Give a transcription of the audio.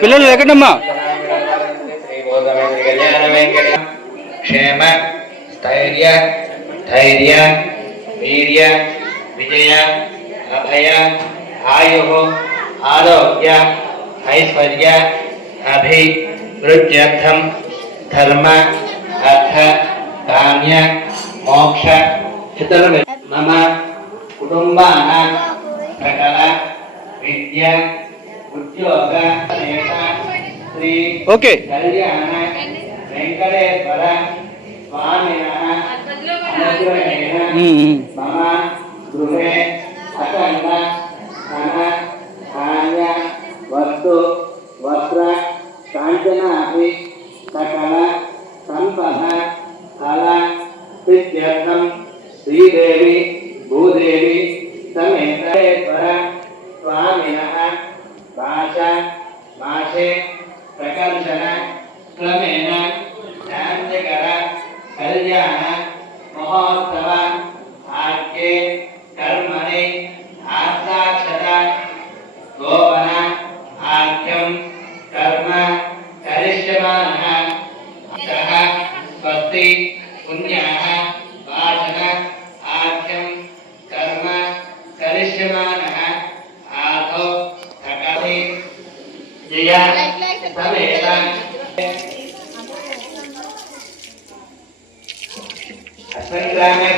పిల్లలు ఎక్కడమ్మా క్షేమ స్థైర్య ధైర్య వీర్య విజయ అభయ ఆయు ఆరోగ్య ఐశ్వర్య అభివృద్ధ్యర్థం ధర్మ అర్థ కామ్య మోక్ష మమ కుటుంబాన సకల విద్య ఉద్యోగ శ్రీ కళ్యాణ వెంకటేశ్వర స్వామినః అనుగ్రహేణ మమ గృహే అఖండ ధన ధాన్య వస్తు వస్త్ర కాంచనాభి సకల సంపద ఫల సిద్ధ్యర్థం శ్రీదేవి భూదేవి సమేతేశ్వర స్వామినః భాష భాషే ప్రకర్షణ క్రమేణ శాంతికర కళ్యాణ మహోత్సవ ఆఖ్యే కర్మణి ఆస్తాక్షత గోవన ఆఖ్యం కర్మ కరిష్యమానః సహ స్వస్తి పుణ్యాః వాసన ఆఖ్యం కర్మ కరిష్యమానః ఆధో సకలి జయ సమేత అస్మిన్ గ్రామే